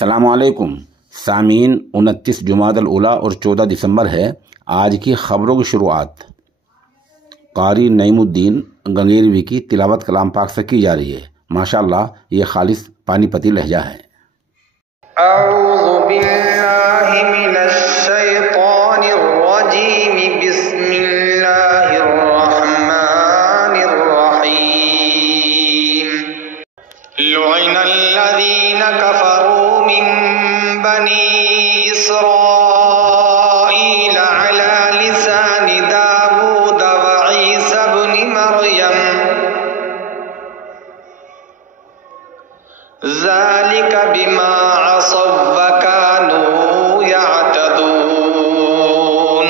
السلام علیکم سامعین، 29 جمادی الاولیٰ اور 14 دسمبر ہے۔ آج کی خبروں کی شروعات قاری نعیم الدین گنگیروی کی تلاوت کلام پاک سے کی جا رہی ہے۔ ماشاءاللہ یہ خالص پانی پتی لہجہ ہے۔ اعوذ باللہ من الشیطان الرجیم، بسم اللہ الرحمن الرحیم۔ لعن الذین کفروا من بنی اسرائیل علی لسان داود وعیسی ابن مریم، ذلک بما عصوا وكانوا يعتدون۔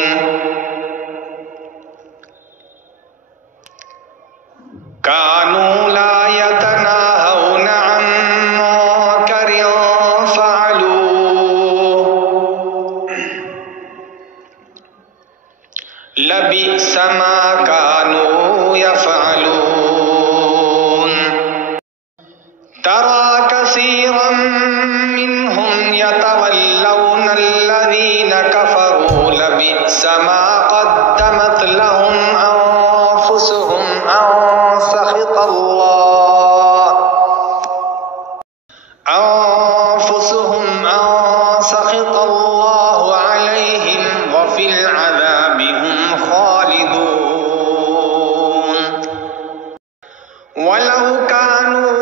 كانوا لا يتناهون عن منكر فعلوه، لبئس ما كانوا يفعلون۔ ترى كثيرا منهم يتولون الذين كفروا، لبئس ما قدمت لهم أنفسهم أن سخط الله عليهم وفي العذاب هم خالدون۔ ولو كانوا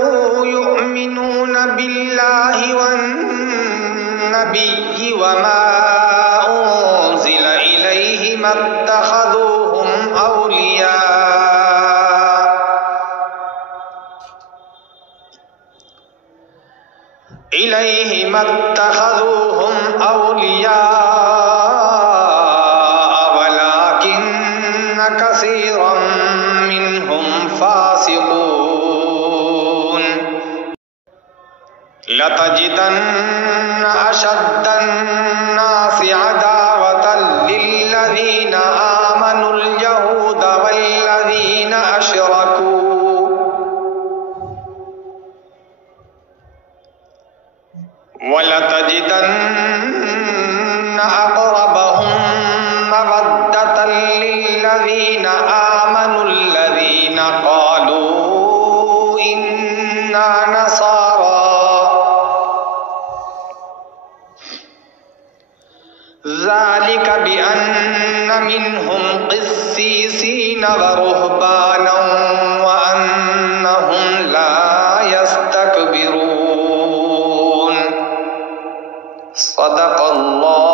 يؤمنون بالله والنبي وما أنزل إليه ما اتخذوهم أولياء ولكن كثيرا منهم فاسقون۔ لتجدن أشد الناس عداوة للذين آمنوا اليهود والذين أشركوا، ولتجدن أقربهم مودة للذين آمنوا الذين قالوا إنا نصارى، ذلك بأن منهم قسيسين ورهبانا وأنهم لا يستكبرون۔ صدق اللہ